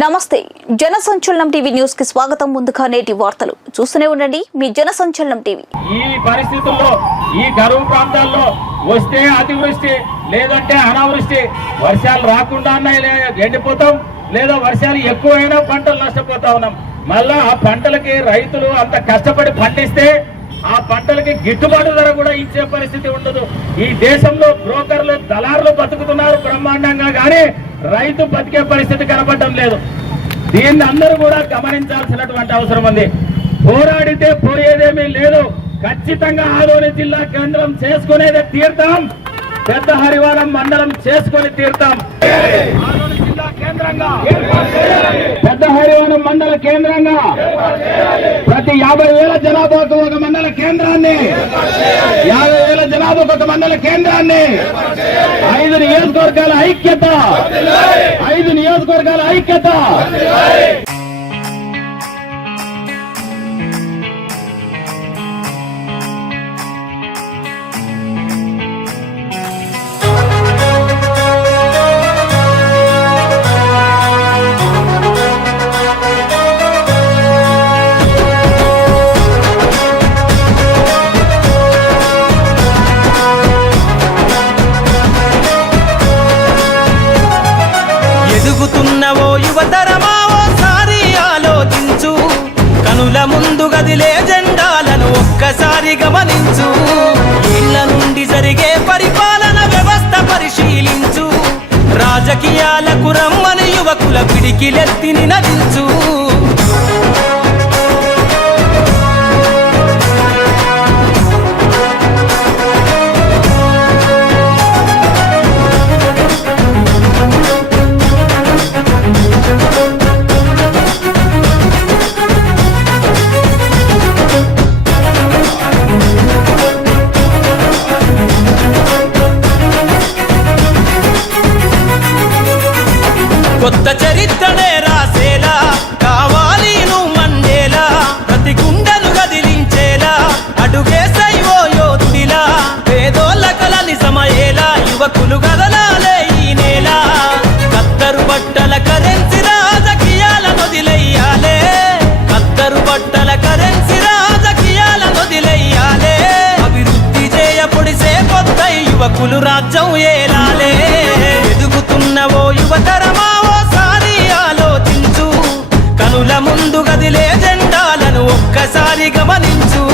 నమస్తే. జనసంచలనం టీవీ న్యూస్కి స్వాగతం. ముందుగా నేటి వార్తలు. చూస్తూనే ఉండండి మీ జనసంచలనం టీవీ. ఈ పరిస్థితుల్లో ఈ కరువు ప్రాంతాల్లో వస్తే అతివృష్టి లేదంటే అనావృష్టి. వర్షాలు రాకుండా ఎండిపోతాం. లేదా వర్షాలు ఎక్కువైనా పంటలు నష్టపోతా ఉన్నాం. మళ్ళా ఆ పంటలకి రైతులు అంత కష్టపడి పండిస్తే ఆ పంటలకి గిట్టుబాటు ధర కూడా ఇచ్చే పరిస్థితి ఉండదు. ఈ దేశంలో బ్రోకర్లు దళారులు బతుకుతున్నారు బ్రహ్మాండంగా. కానీ రైతు బతికే పరిస్థితి కనపడడం లేదు. దీన్ని అందరూ కూడా గమనించాల్సినటువంటి అవసరం ఉంది. పోరాడితే పోయేదేమీ లేదు. ఖచ్చితంగా ఆదోని జిల్లా కేంద్రం చేసుకునేదే తీర్థం. పెద్ద హరివారం మండలం చేసుకొని తీర్థం. ఆదోని జిల్లా కేంద్రంగా. పెద్ద మండల కేంద్రంగా ప్రతి యాభై వేల జనాభాకు ఒక మండల కేంద్రాన్ని యాభై వేల జనాభాకు ఒక మండల కేంద్రాన్ని ఐదు నియోజకవర్గాల ఐక్యత ఐదు నియోజకవర్గాల ఐక్యత. ముందు గదిలే జెండాలను ఒక్కసారి గమనించు. ఇళ్ళ నుండి జరిగే పరిపాలన వ్యవస్థ పరిశీలించు. రాజకీయాలకు రమ్మని యువకుల పిడికిలెత్తిని నటించు ఒక్కసారి గమనించు.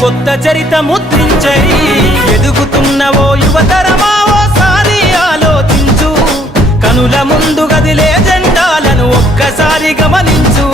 కొత్త చరిత ముద్రించై ఎదుగుతున్న ఓ యువతరమా ఓసారి ఆలోచించు. కనుల ముందు గదిలే జెండాలను ఒక్కసారి గమనించు.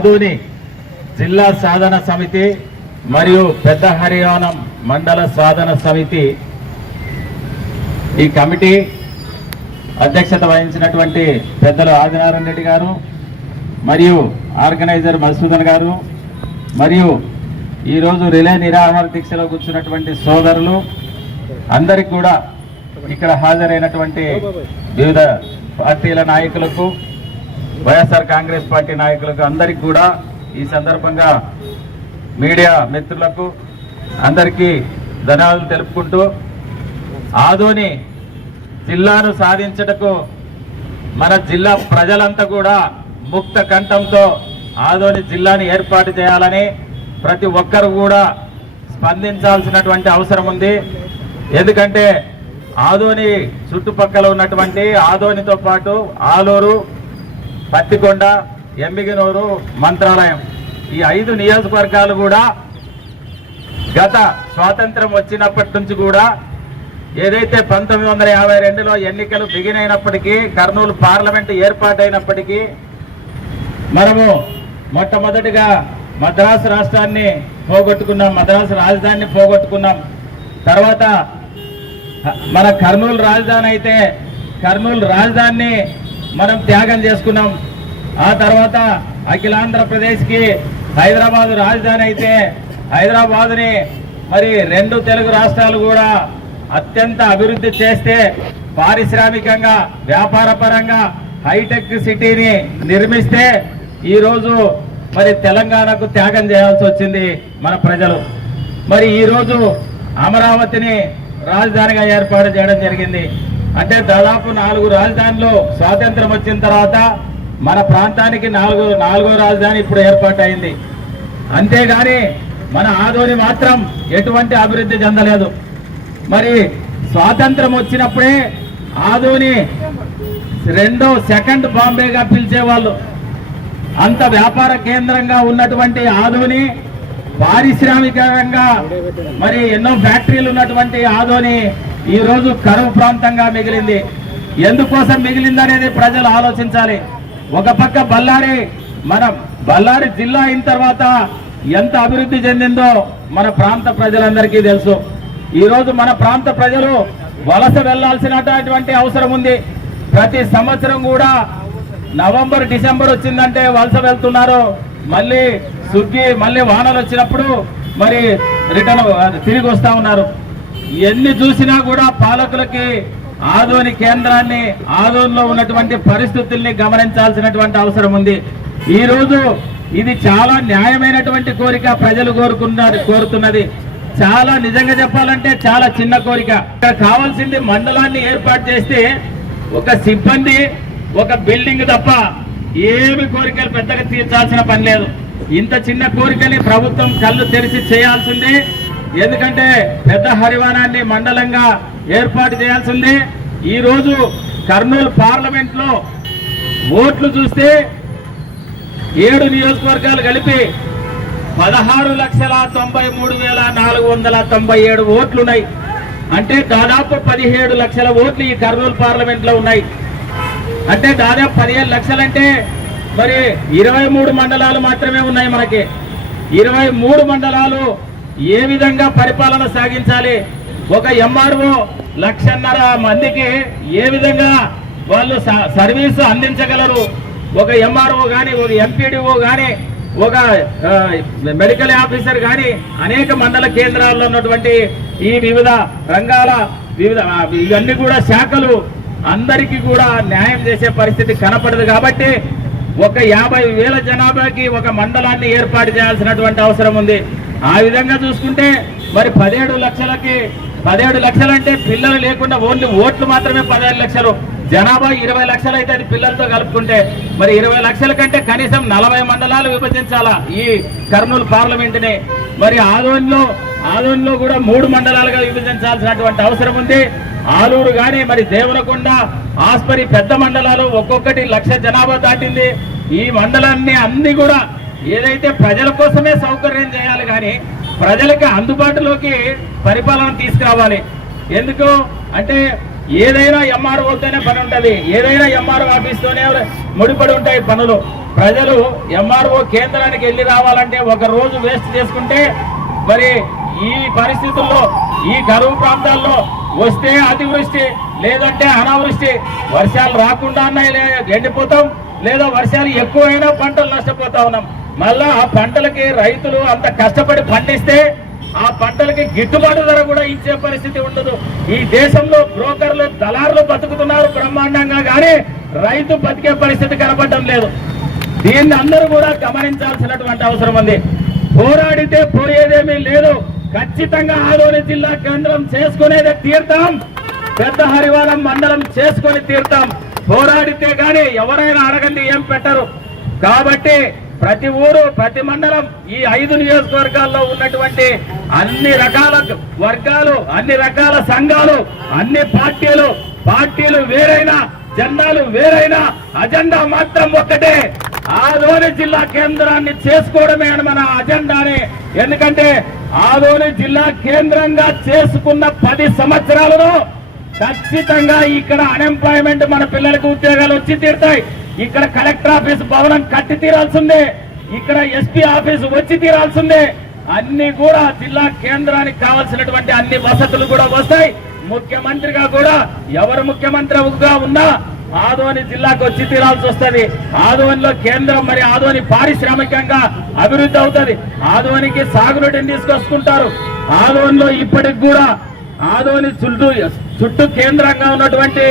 ఆదోని జిల్లా సాధన సమితి మరియు పెద్ద హరియాణం మండల సాధన సమితి ఈ కమిటీ అధ్యక్షత వహించినటువంటి పెద్దలు ఆదినారాయణ రెడ్డి గారు మరియు ఆర్గనైజర్ మధుసూదన్ గారు మరియు ఈరోజు రిలే నిరాహార దీక్షలో కూర్చున్నటువంటి సోదరులు. అందరికి కూడా ఇక్కడ హాజరైనటువంటి వివిధ పార్టీల నాయకులకు వైఎస్ఆర్ కాంగ్రెస్ పార్టీ నాయకులకు అందరికి కూడా ఈ సందర్భంగా మీడియా మిత్రులకు అందరికీ ధన్యవాదాలు తెలుపుకుంటూ ఆదోని జిల్లాను సాధించటకు మన జిల్లా ప్రజలంతా కూడా ముక్త కంఠంతో ఆదోని జిల్లాని ఏర్పాటు చేయాలని ప్రతి ఒక్కరు కూడా స్పందించాల్సినటువంటి అవసరం ఉంది. ఎందుకంటే ఆదోని చుట్టుపక్కల ఉన్నటువంటి ఆదోనితో పాటు ఆలూరు పత్తికొండ ఎంబిగనూరు మంత్రాలయం. ఈ ఐదు నియోజకవర్గాలు కూడా గత స్వాతంత్రం వచ్చినప్పటి నుంచి కూడా ఏదైతే పంతొమ్మిది వందల యాభై రెండులో ఎన్నికలు బిగినైనప్పటికీ కర్నూలు పార్లమెంటు ఏర్పాటైనప్పటికీ మనము మొట్టమొదటిగా మద్రాసు రాష్ట్రాన్ని పోగొట్టుకున్నాం మద్రాసు రాజధానిని పోగొట్టుకున్నాం. తర్వాత మన కర్నూలు రాజధాని అయితే కర్నూలు రాజధానిని మనం త్యాగం చేసుకున్నాం. ఆ తర్వాత అఖిలాంధ్రప్రదేశ్కి హైదరాబాదు రాజధాని అయితే హైదరాబాద్ని మరి రెండు తెలుగు రాష్ట్రాలు కూడా అత్యంత అభివృద్ధి చేస్తే పారిశ్రామికంగా వ్యాపార పరంగా హైటెక్ సిటీని నిర్మిస్తే ఈరోజు మరి తెలంగాణకు త్యాగం చేయాల్సి వచ్చింది మన ప్రజలు. మరి ఈరోజు అమరావతిని రాజధానిగా ఏర్పాటు చేయడం జరిగింది. అంటే దాదాపు నాలుగు రాజధానులు స్వాతంత్రం వచ్చిన తర్వాత మన ప్రాంతానికి నాలుగు నాలుగో రాజధాని ఇప్పుడు ఏర్పాటు అయింది అంతేగాని మన ఆదోని మాత్రం ఎటువంటి అభివృద్ధి చెందలేదు. మరి స్వాతంత్రం వచ్చినప్పుడే ఆదోని రెండో సెకండ్ బాంబేగా పిలిచేవాళ్ళు. అంత వ్యాపార కేంద్రంగా ఉన్నటువంటి ఆదోని పారిశ్రామికంగా మరి ఎన్నో ఫ్యాక్టరీలు ఉన్నటువంటి ఆదోని ఈరోజు కరువు ప్రాంతంగా మిగిలింది. ఎందుకోసం మిగిలింది అనేది ప్రజలు ఆలోచించాలి. ఒక పక్క బళ్ళారి మన బళ్ళారి జిల్లా అయిన తర్వాత ఎంత అభివృద్ధి చెందిందో మన ప్రాంత ప్రజలందరికీ తెలుసు. ఈరోజు మన ప్రాంత ప్రజలు వలస వెళ్ళాల్సినటువంటి అవసరం ఉంది. ప్రతి సంవత్సరం కూడా నవంబర్ డిసెంబర్ వచ్చిందంటే వలస వెళ్తున్నారు. మళ్ళీ సుగ్గి మళ్ళీ వానలు వచ్చినప్పుడు మరి రిటర్న్ తిరిగి వస్తా ఉన్నారు. ఎన్ని చూసినా కూడా పాలకులకి ఆదోని కేంద్రాన్ని ఆదోన్లో ఉన్నటువంటి పరిస్థితుల్ని గమనించాల్సినటువంటి అవసరం ఉంది. ఈ రోజు ఇది చాలా న్యాయమైనటువంటి కోరిక ప్రజలు కోరుకున్నారు కోరుతున్నది. చాలా నిజంగా చెప్పాలంటే చాలా చిన్న కోరిక. ఇక్కడ కావాల్సింది మండలాన్ని ఏర్పాటు చేస్తే ఒక సిబ్బంది ఒక బిల్డింగ్ తప్ప ఏమి కోరికలు పెద్దగా తీర్చాల్సిన పని లేదు. ఇంత చిన్న కోరికని ప్రభుత్వం కళ్ళు తెరిచి చేయాల్సిందే. ఎందుకంటే పెద్ద హరివానాన్ని మండలంగా ఏర్పాటు చేయాల్సిందే. ఈ రోజు కర్నూలు పార్లమెంట్లో ఓట్లు చూస్తే ఏడు నియోజకవర్గాలు కలిపి పదహారు లక్షల తొంభై మూడు వేల నాలుగు వందల తొంభై ఏడు ఓట్లున్నాయి. అంటే దాదాపు పదిహేడు లక్షల ఓట్లు ఈ కర్నూలు పార్లమెంట్లో ఉన్నాయి. అంటే దాదాపు పదిహేడు లక్షలంటే మరి ఇరవై మూడు మండలాలు మాత్రమే ఉన్నాయి మనకి. ఇరవై మూడు మండలాలు ఏ విధంగా పరిపాలన సాగించాలి? ఒక ఎంఆర్ఓ లక్షన్నర మందికి ఏ విధంగా వాళ్ళు స- సర్వీసు అందించగలరు? ఒక ఎంఆర్ఓ కానీ ఒక ఎంపీడీఓ కానీ ఒక మెడికల్ ఆఫీసర్ కానీ అనేక మండల కేంద్రాల్లో ఉన్నటువంటి ఈ వివిధ రంగాల వివిధ ఇవన్నీ కూడా శాఖలు అందరికీ కూడా న్యాయం చేసే పరిస్థితి కనపడదు కాబట్టి ఒక యాభై వేల జనాభాకి ఒక మండలాన్ని ఏర్పాటు చేయాల్సినటువంటి అవసరం ఉంది. ఆ విధంగా చూసుకుంటే మరి పదిహేడు లక్షలకి పదిహేడు లక్షలు అంటే పిల్లలు లేకుండా ఓన్లీ ఓట్లు మాత్రమే పదిహేడు లక్షలు. జనాభా ఇరవై లక్షలు అయితే అది పిల్లలతో కలుపుకుంటే మరి ఇరవై లక్షల కంటే కనీసం నలభై మండలాలు విభజించాలా ఈ కర్నూలు పార్లమెంటుని? మరి ఆదోన్లో ఆదోన్లో కూడా మూడు మండలాలుగా విభజించాల్సినటువంటి అవసరం ఉంది. ఆలూరు కానీ మరి దేవరకొండ ఆస్పరి పెద్ద మండలాలు ఒక్కొక్కటి లక్ష జనాభా దాటింది. ఈ మండలాన్ని అన్ని కూడా ఏదైతే ప్రజల కోసమే సౌకర్యం చేయాలి కానీ ప్రజలకి అందుబాటులోకి పరిపాలన తీసుకురావాలి. ఎందుకు? అంటే ఏదైనా ఎంఆర్ఓతోనే పని ఉంటుంది. ఏదైనా ఎంఆర్ఓ ఆఫీస్తోనే ముడిపడి ఉంటాయి పనులు. ప్రజలు ఎంఆర్ఓ కేంద్రానికి వెళ్ళి రావాలంటే ఒక రోజు వేస్ట్ చేసుకుంటే మరి ఈ పరిస్థితుల్లో ఈ కరువు ప్రాంతాల్లో వస్తే అతివృష్టి లేదంటే అనావృష్టి. వర్షాలు రాకుండా అన్నాయి లే- ఎండిపోతాం. లేదా వర్షాలు ఎక్కువైనా పంటలు నష్టపోతా ఉన్నాం. మళ్ళా ఆ పంటలకి రైతులు అంత కష్టపడి పండిస్తే ఆ పంటలకి గిట్టుబాటు ధర కూడా ఇచ్చే పరిస్థితి ఉండదు. ఈ దేశంలో బ్రోకర్లు దళారులు బతుకుతున్నారు బ్రహ్మాండంగా కానీ రైతు బతికే పరిస్థితి కనపడటం లేదు. దీన్ని అందరూ కూడా గమనించాల్సినటువంటి అవసరం ఉంది. పోరాడితే పోయేదేమీ లేదు. ఖచ్చితంగా ఆదోని జిల్లా కేంద్రం చేసుకునేదే తీర్థం. పెద్ద హరివారం మండలం చేసుకొని తీర్థం. పోరాడితే గాని ఎవరైనా అడగండి ఏం పెట్టరు. కాబట్టి ప్రతి ఊరు ప్రతి మండలం ఈ ఐదు నియోజకవర్గాల్లో ఉన్నటువంటి అన్ని రకాల వర్గాలు అన్ని రకాల సంఘాలు అన్ని పార్టీలు పార్టీలు వేరైనా జెండాలు వేరైనా అజెండా మాత్రం ఒక్కటే. ఆదోని జిల్లా కేంద్రాన్ని చేసుకోవడమే అని మన అజెండాని. ఎందుకంటే ఆదోని జిల్లా కేంద్రంగా చేసుకున్న పది సంవత్సరాలలో ఖచ్చితంగా ఇక్కడ అన్ఎంప్లాయ్మెంట్ మన పిల్లలకు ఉద్యోగాలు వచ్చి తీరుతాయి. ఇక్కడ కలెక్టర్ ఆఫీస్ భవనం కట్టి తీరాల్సిందే. ఇక్కడ ఎస్పీ ఆఫీస్ వచ్చి తీరాల్సిందే. అన్ని కూడా జిల్లా కేంద్రానికి కావాల్సినటువంటి అన్ని వసతులు కూడా వస్తాయి. ముఖ్యమంత్రిగా కూడా ఎవరు ముఖ్యమంత్రిగా ఉన్నా ఆదోని జిల్లాకు వచ్చి తీరాల్సి వస్తుంది. ఆదోనిలో కేంద్రం మరి ఆదోని పారిశ్రామికంగా అభివృద్ధి అవుతుంది. ఆదోనికి సాగునీటిని తీసుకొచ్చుకుంటారు. ఆదోనిలో ఇప్పటికి కూడా ఆదోని చుట్టూ చుట్టూ కేంద్రంగా ఉన్నటువంటి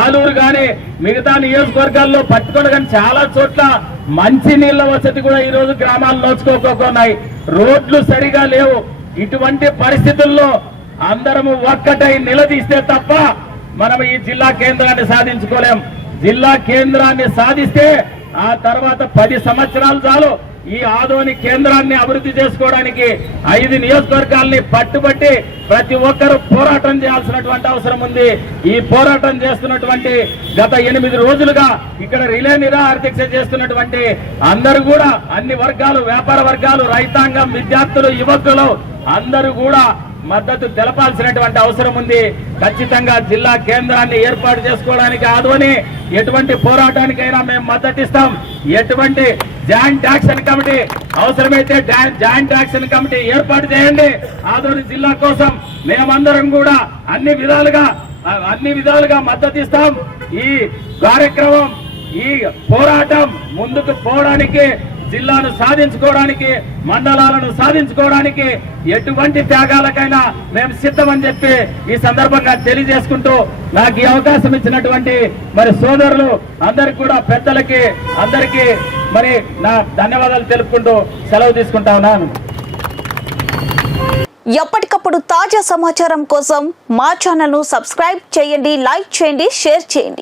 ఆలూరు కానీ మిగతా నియోజకవర్గాల్లో పట్టుకొని కానీ చాలా చోట్ల మంచి నీళ్ళ వసతి కూడా ఈ రోజు గ్రామాలు నోచుకోకపోతున్నాయి రోడ్లు సరిగా లేవు. ఇటువంటి పరిస్థితుల్లో అందరము ఒక్కటై నిలదీస్తే తప్ప మనం ఈ జిల్లా కేంద్రాన్ని సాధించుకోలేం. జిల్లా కేంద్రాన్ని సాధిస్తే ఆ తర్వాత పది సంవత్సరాలు చాలు. ఈ ఆదోని కేంద్రాన్ని అభివృద్ధి చేసుకోవడానికి ఐదు నియోజకవర్గాల్ని పట్టుబట్టి ప్రతి ఒక్కరూ పోరాటం చేయాల్సినటువంటి అవసరం ఉంది. ఈ పోరాటం చేస్తున్నటువంటి గత ఎనిమిది రోజులుగా ఇక్కడ రిలే నిరాహారదీక్ష చేస్తున్నటువంటి అందరూ కూడా అన్ని వర్గాలు వ్యాపార వర్గాలు రైతాంగం విద్యార్థులు యువకులు అందరూ కూడా మద్దతు తెలపాల్సినటువంటి అవసరం ఉంది. ఖచ్చితంగా జిల్లా కేంద్రాన్ని ఏర్పాటు చేసుకోవడానికి ఆదోని ఎటువంటి పోరాటానికైనా మేము మద్దతు ఇస్తాం ఎటువంటి జాయింట్ యాక్షన్ కమిటీ అవసరమైతే జాయింట్ యాక్షన్ కమిటీ ఏర్పాటు చేయండి. ఆదోని జిల్లా కోసం మేమందరం కూడా అన్ని విధాలుగా అన్ని విధాలుగా మద్దతు ఇస్తాం. ఈ కార్యక్రమం ఈ పోరాటం ముందుకు పోవడానికి జిల్లాను సాధించుకోవడానికి మండలాలను సాధించుకోవడానికి ఎటువంటి త్యాగాలకైనా మేము సిద్ధమని చెప్పి ఈ సందర్భంగా తెలియజేసుకుంటూ నాకు ఈ అవకాశం ఇచ్చినటువంటి మరి సోదరులు అందరికి కూడా పెద్దలకి అందరికీ మరి నా ధన్యవాదాలు తెలుపుకుంటూ సెలవు తీసుకుంటా ఉన్నాను. ఎప్పటికప్పుడు తాజా సమాచారం కోసం మా ఛానల్ను సబ్స్క్రైబ్ చేయండి లైక్ చేయండి షేర్ చేయండి.